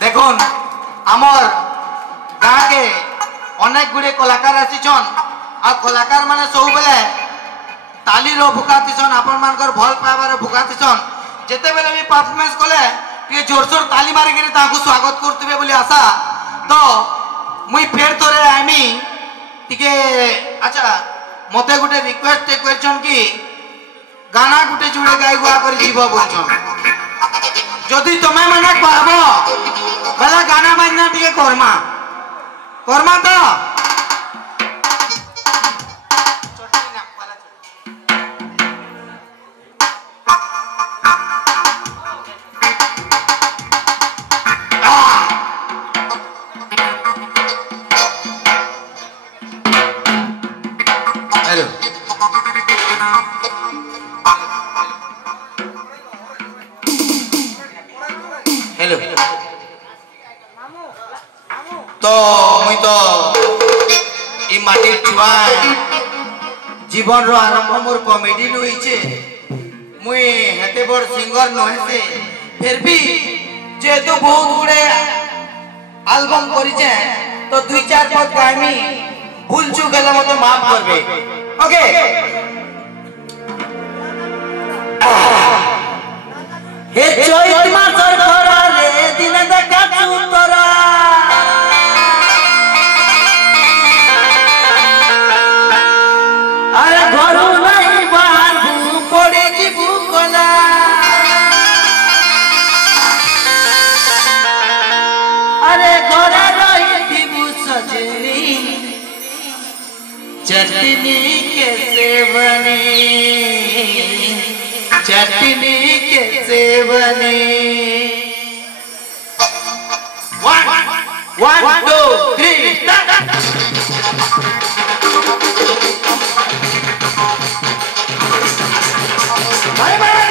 देखुन आमर गाँ के अनेक गुड़े कलाकार आसीछन आ कलाकार माने सब बेले ताली रो भुका थिसन आपण मानकर भल पाइबार भुका थिसन जेते बेले भी परफॉर्मेंस कले टे जोरसोर ताली मारी के ताको स्वागत करतबे बोली आशा तो मुई फेर तोरे आमी टिके अच्छा मते गुटे रिक्वेस्ट क्वेश्चन की गाना गुटे जुड़े गाई गुआ कर जीव बोलछन जदि तमे माने कहबो भला गाना बाजना टिके करमा करमा तो हेलो तो मुई तो ई माटी छुआ जीवन रो आरंभ मोर कॉमेडी नु होइछे मुई हेते बड़ सिंगर नहे से फिर भी जे तो बहुत गुडे एल्बम करिछे तो दुई चार पद गामी भूल चूक गला मते माफ करबे ओके हे चैत मासर खरा रे दिन देखा चुतरा अरे घर नहीं बाहर भू पड़े जीवू कला अरे घर रही जीवू सजनी चटनी के सेवनी चटनी के सेवनी 1 2 3 स्टार्ट बाय बाय